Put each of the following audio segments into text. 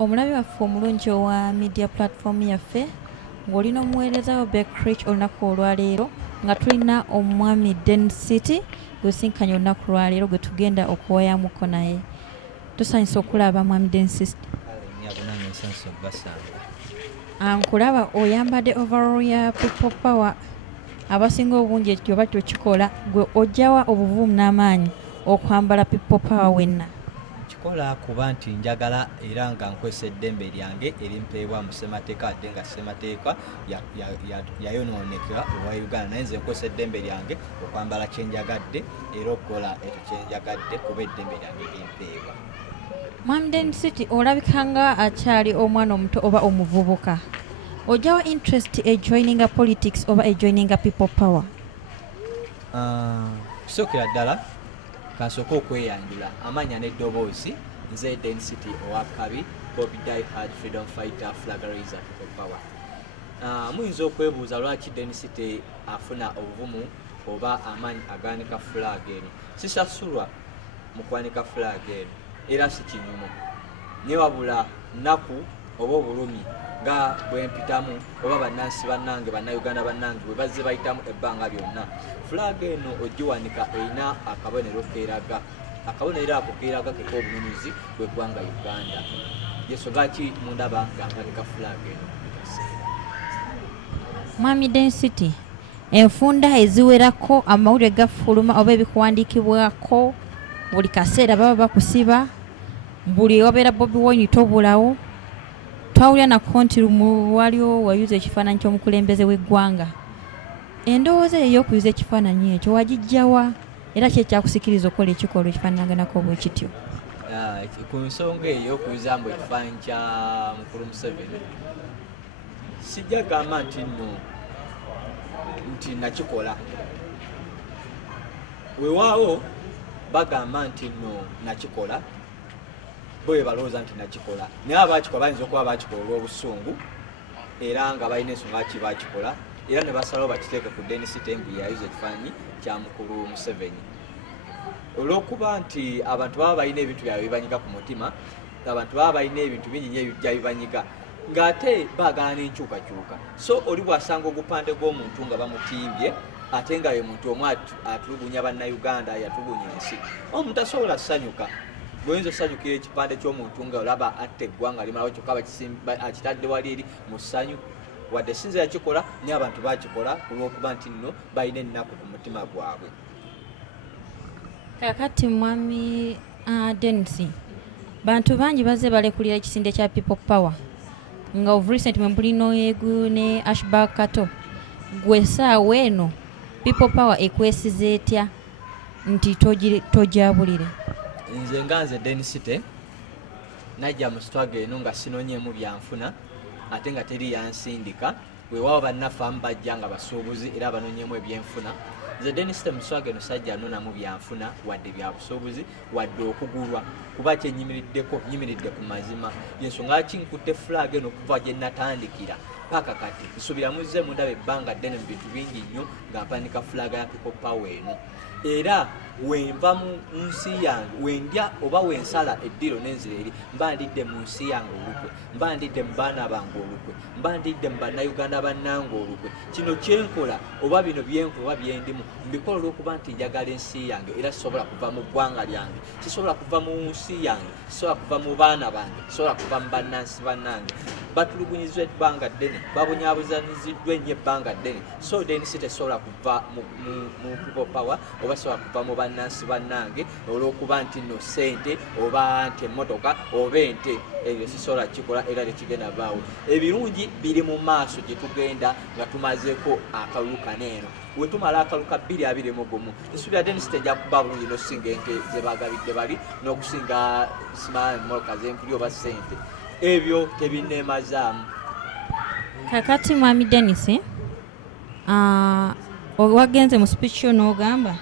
Omulabi waffe omulungi owa media platform yaffe ng'olina omuweereza wa Beckrich olunaku olwaleero nga tulina omwami Density gwesinkanye olunaku lwaleero gwe tugenda okuwayamuko naye. Tusanyusa okulaba mwami Density. Nkulaba oyambadde overall ya People Power abasinga obungi ekyo batyo kikola gwe ojjawa obuvumu n'amaanyi okwambala People Power wenna. Kikola kuba nti njagala era nga nkwesa eddembe lyange erimpeebwa mu ssemateeka ate nga ssemateeka yayonooneka owa Uganda naye nze nkwesa eddembe lyange okwambala kyenjagadde era okukola ekyo kyenjagadde kuba eddembe lyange limpeebwa. Mwami Density olabika nga akyali omwana omuto oba omuvubuka. Ojjawa interest joining politics oba joining People Power? Kusookera ddala kansooka okweyanjula amanya n'eddoboozi nze Density owa Kabi Bobby Die-Hard freedom fighter flag raiser People Power. Muyinza okwebuuza lwaki Density afuna obuvumu oba amaanyi agaanika flag eno. Sisasulwa mu kwanika flag eno era si kinyumo naye wabula nnaku oba obulumi nga bwempitamu oba bannansi bannange bannayuganda bannange bwe bazze bayitamu ebbanga lyonna. Flag eno ogiwanika erina akabonero keeraga. Akabonero ako keeraga keko obununuzi bw'eggwanga Uganda. Yensonga ki mundaba nga mpanika flag eno. Mwami Density, enfunda eziwerako amawulire gafuluma oba ebikuwandiikibwako buli kaseera baba bakusiba buli obeera Bobi Wine tobulawo. Twawulira nako nti waliwo wayuza ekifaananyi ky'omukulembeze w'eggwanga. Endowooza ey'okuyuza ekifaananyi ekyo wagijjawa era ki ekyakusikiriza okukola ekikolwa ekifaananganako bwe kityo? Ku nsonga ey'okuyuza mbu ekifaananyi kya mukulu Museveni sijja gamba nti nakikola. Weewaawo bagamba nti nno nakikola bwe balowooza nti nakikola naye abaakikola bayinza okuba baakikola olw'obusungu era nga balina ensonga ki baakikola era ne basalawo bakiteeke ku Density mbu yayuza ekifaananyi kya mukulu Museveni olw'okuba nti abantu baba balina ebintu byabwe bibanyiga ku mutima, abantu baba balina ebintu bingi nnyo ebijja bibanyiga ng'ate baagala n'enkyukakyuka. So oli bw'asanga ogupande gw'omuntu nga bamutimbye ate nga ye muntu omu atulugunya bannayuganda yatulugunya ensi, omuntu asobola ssanyuka. Goyinza osanyukira ekipande ky'omuntu nga olaba atta eggwanga limalawo kyokka akitadde wali eri mu ssanyu wadde sinze yakikola naye abantu bakikola olw'okuba nti nno balina ennaku ku mutima gwabwe. Kakati mwami Density, bantu bangi bazze balekulira ekisinde kya People Power nga of recent mwembuli Noyegu ne Ashback Kato. Gwe saawa eno People Power ekwesiza etya nti tojabulire? Nze nga nze Density najja mu struggle eno nga sinonyeemu byanfuna ate nga teri yansindika. Weewaawo bannaffe amu bajja nga basuubuzi era banonyeemu ebyenfuna. Nze Density mu struggle eno sajja anonamu byanfuna wadde bya busuubuzi wadde okugulwa kuba kyenyimiriddeko nyimiridde ku mazima. Yensonga ki nkutte flag eno okuva gye natandikira paka kati nsubira muzze mundaba ebbanga ddene mu bintu bingi nnyo nga mpanika flag ya People Power eno. Era wenva mu nsi yange wendya oba wensala eddiro n'enzira eri mba ndidde mu nsi yange olukwe, mba ndidde mu baana bange olukwe, mba ndidde mu bannayuganda bannange olukwe. Kino kyenkola oba bino byenkola oba byendimu mbikola olw'okuba nti njagala ensi yange era sisobola kuva mu ggwanga lyange, sisobola kuva mu nsi yange, sisobola kuva mu baana bange, sisobola kuva mu bannansi bannange. Batulugunyiziddwa ebbanga ddene, babunyaabuzaniziddwa ennyo ebbanga ddene. So Density tesobola kuva mu People Power oba sobola kuva mu bannansi bannange olw'okuba nti nno ssente oba nti emmotoka oba ente ebyo sisobola kikola era tekigenda vaawo. Ebirungi biri mu maaso gye tugenda nga tumazeeko akalulu kaneeno. We tumala akaluka 221 nsuubira Density ejja kuba bulungi n'okusinga ente ze baagabidde bali n'okusinga smart mmotoka z'empuli oba ssente. Ebyo tebineemazaamu. Kakati mwami Density, wagenze mu speech yo n'ogamba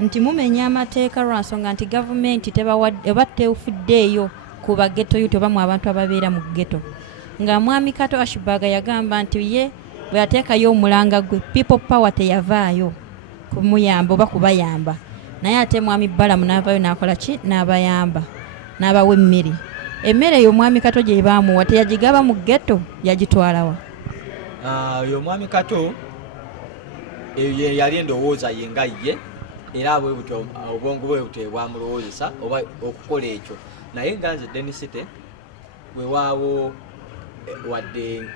nti mumenya amateeka lwa nsonga nti gavumenti eba tefuddeeyo ku bageto yuto oba mu abantu ababeera mu geto. Nga mwami Kato Ashback yagamba nti ye bwe yateekayo omulanga gwe People Power teyavaayo kumuyamba oba kubayamba, naye ate mwami Balamu n'avaayo n'akola ki? N'abayamba n'abawa emmere. emmere y'omwami Kato gye baamuwa teyagigaba mu ghetto yagitwalawa? Oyo omwami Kato yali endowooza yenga ye era bwe butyo obwongo bwe butyo bwamulowoozesa oba okukola ekyo, naye nga nze Denisite weewaawo wadde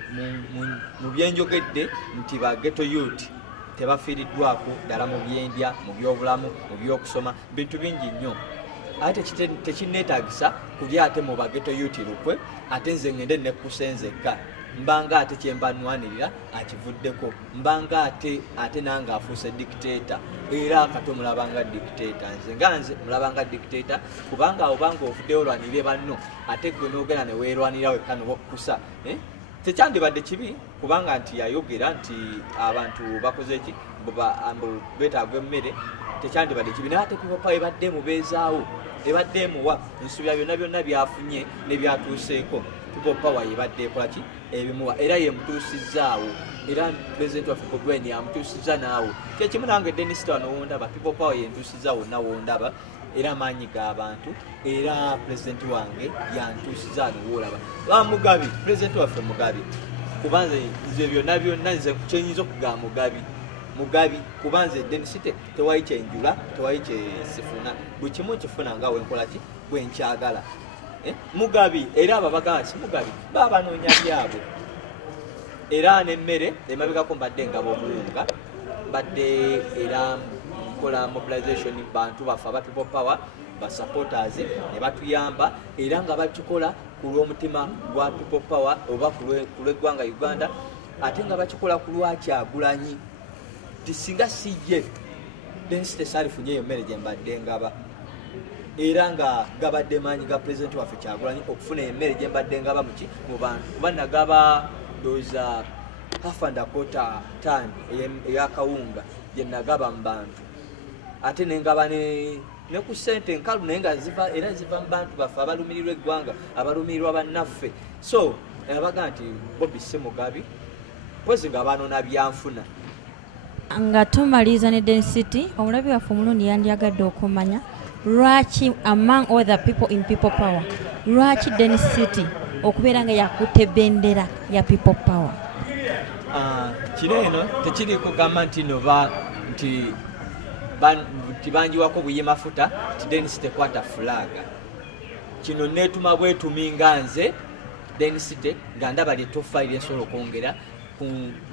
mu byenjogedde nti ba ghetto youth tebafiiriddwako ddala mu byendya, mu byobulamu, mu byokusoma, bintu bingi nnyo. Ate tekinneetaagisa kuli ate mu ba ghetto youth lukwe ate nze ngende nekkusenzekka mbanga ate kyemba nnwanirira akivuddeko, mbanga ate nange afuuse dictator era Kato mulabanga dictator, nze mulabanga dictator kubanga obanga ovudde olwanirire banno ate gwe n'ogenda ne weerwanira wekka n'obokkusa tekyandibadde kibi kubanga nti yayogera nti abantu bakoze eki beetaaga emmere, tekyandibadde kibi naye ate pipopa ebadde mubeezaawo ebadde emuwa nsubira byonna byafunye ne byatuuseeko pipopa yebadde ekolaki ebimuwa era yemutuusizaawo era President waffe Bobi Wine yamutuusizza naawo kyekimu nange Denisite wano wondaba pipopa yentuusizza wonna wondaba era amaanyi g'abantu era President wange yantuusizza nowoolaba Mugabi President waffe Mugabi kubanze nze byonna nze kyenyinza okugamba Mugabi kubanze Denisite tewayi kyenjula tewayi kyesifuna buli kimu nkifuna nga wenkolaki bwenkyagala Mugabi era ababagamba nti Mugabi baba banoonya byabwe era n'emmere emabegako mbadde ngabo omuwunga mbadde era nkola mobilization bantu baffe aba People Power ba supporters ne batuyamba era nga bakikola ku lw'omutima gwa People Power oba ku lw'eggwanga Uganda ate nga bakikola ku lwa Kyagulanyi tisinga sijje Denisite saalifunye eyo mmere gye mbadde ngaba era nga gabadde maanyi ga President waffe Kyagulanyi okufuna emmere gye mbadde ngaba mu bantu kuba nagaba doza half and a quarter ton eyakawunga gye nagaba mu bantu ate nengaba ne ku ssente nkalu naye nga ziva mu bantu baffe abalumirirwa eggwanga abalumirirwa bannaffe so abaga nti Bobby Mugabi pozi nga banoona byanfuna. Nga tumaliza ne Denisite omulabi waffe omulundi yandyagadde okumanya lwaki among all the people in People Power lwaki Denisite okubeera nga yakutte bendera ya People Power? Kino eno tekiri kugamba nti noba nti banjiwako buyimafuta ti Denisite kwata fulaga kino neetuma bwetuminga nze Denisite nga ndaba lyettofa eryensobola okwongera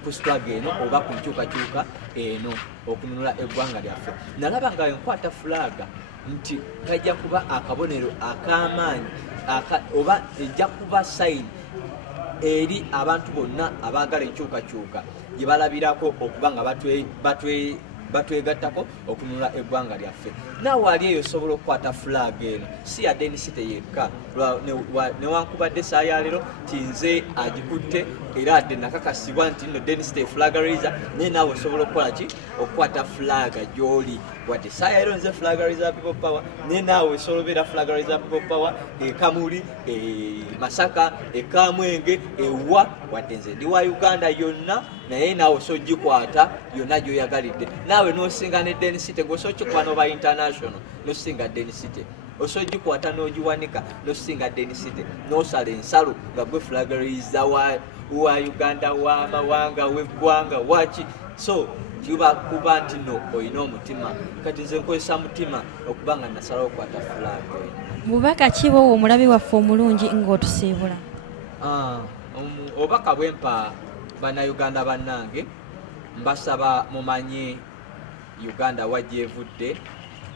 ku struggle eno oba ku nkyukakyuka eno okununula eggwanga lyaffe. Nalaba nga enkwata fulaga nti kajja kuba akabonero ak'amaanyi oba ejja kuba sayini eri abantu bonna abaagala enkyukakyuka gye balabirako okuba nga batwegattako okununula eggwanga lyaffe. Naawe ali eyo osobola okukwata fulaga eno si ya Denisite yekka newankubadde saa ya leero ti nze agikutte era adde nakakasibwa nti nno Denisite fulaga raiser naye naawe osobola okukola ki okukwata fulaga gy'oli wadde saa ya leero nze fulaga raiser People Power naye naawe osobola obeera fulaga raiser People Power Kamuli Masaka Kamwenge ewa wadde nze ndi wa Uganda yonna naye naawe osobola gikwata yonna gy'oyagalidde naawe n'osinga ne Denisite gwosobola kikuba n'oba international n'osinga Denisite osobola gikwata n'ogiwanika n'osinga Denisite n'osala ensalo nga gwe fulaga raiser wa Uganda wa mawanga w'eggwanga waki so kiba kuba nti no olina omutima kati nze nkozesa mutima okuba nga nasalawo okukwata fulaga eno. Bubaka kiba omulabi waffe omulungi ng'otusiibula? Obubaka bwempa bannayuganda bannange mbasaba mumanye Uganda wagyevudde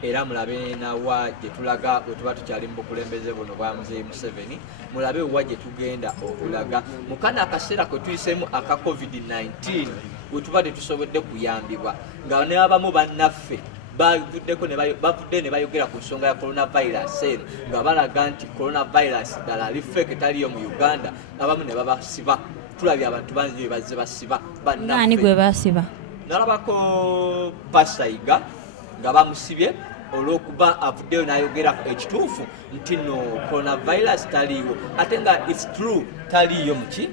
era mulabe nawa gye tulaga bwe tuba tukyali mu bukulembeze buno bwa Muzeeyi Museveni mulabe wa gye tugenda okulaga mu kana akaseera kwe tuyisemu aka COVID-19 bwe tuba tetusobodde kuyambibwa nga ne abamu bannaffe bavudde ne bayogera ku nsonga ya coronavirus eno nga balaga nti coronavirus ddala ali feke taliyo mu Uganda abamu ne babasiba tulabye abantu bangi bazze basiba bannaffe. Nani gwe basiba? Nalabako Pasaiga nga bamusibye olw'okuba avuddeyo n'ayogera ekituufu nti no coronavirus taliiwo ate nga it's true taliiyo muki.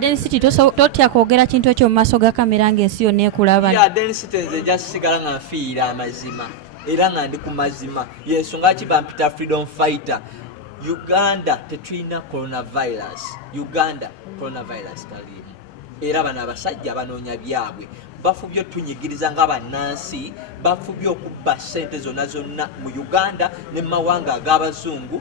Denisite totya kwogera kintu ekyo mu maaso ga kamera ng'ensi yonna ekulaba? Ya Denisite nze nja sigala nga nfiira amazima era nga ndi ku mazima yensonga ki bampita freedom fighter Uganda tetulina coronavirus. Uganda coronavirus talimu. Era bano abasajja banoonya byabwe bafubye tunyigiriza ng'abannansi bafubye okubba ssente zonna mu Uganda ne mawanga ag'abazungu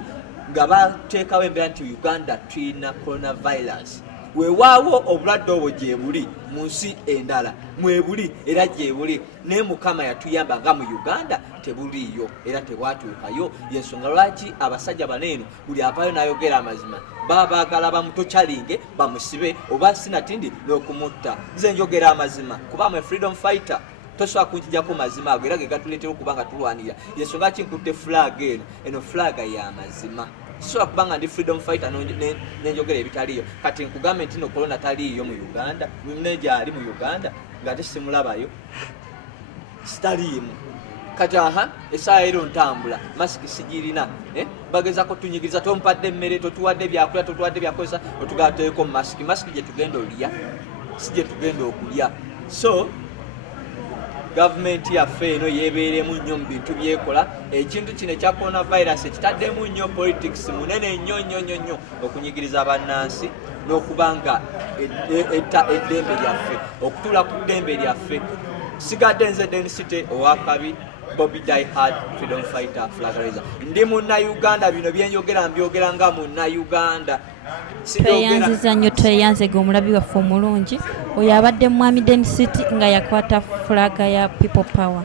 nga bateekawo embeera nti Uganda tulina coronavirus. Weewaawo obulwadde obwo gye buli mu nsi endala mwebuli era gye buli naye Mukama yatuyamba nga mu Uganda tebuliiyo era tebwatuukayo. Yensonga lwaki abasajja baneeno buli avaayo n'ayogera amazima baba baagala bamutocalinge bamusibe oba sinatindi n'okumutta. Nze njogera amazima kuba mwe freedom fighter tosobola kunjijjako mazima ago era ge gatuleetera okuba nga tulwanira. Yensonga ki nkutte flag eno flaga y'amazima. Sisobola kubanga ndi freedom fighter nenjogera ebitaliyo kati nkugambe nti no corona taliiyo mu Uganda negyali mu Uganda ng'ate simulabayo sitaliimu. Kati essaawa ero ntambula masiki sigirina bagezako tunyigiriza tompadde emmere totuwadde byakulya totuwadde byakozesa otugateeko masiki gye tugenda olya si gye tugenda okulya. So gavumenti yaffe eno yeebeeremu nnyo mu bintu byekola. Ekintu kino ekya coronavirus ekitaddemu nnyo politics munene nnyo okunyigiriza bannansi n'okuba nga etta eddembe lyaffe okutuula ku ddembe lyaffe. Sigadde nze Density owakabi Bobby Die Hard freedom fighter flag raiser. Ndi munnauganda bino byenjogera mbyogera nga munnauganda. Tweyanziza nnyo tweyanzega omulabi waffe omulungi oyo abadde mwami Density nga yakwata flaga ya people power.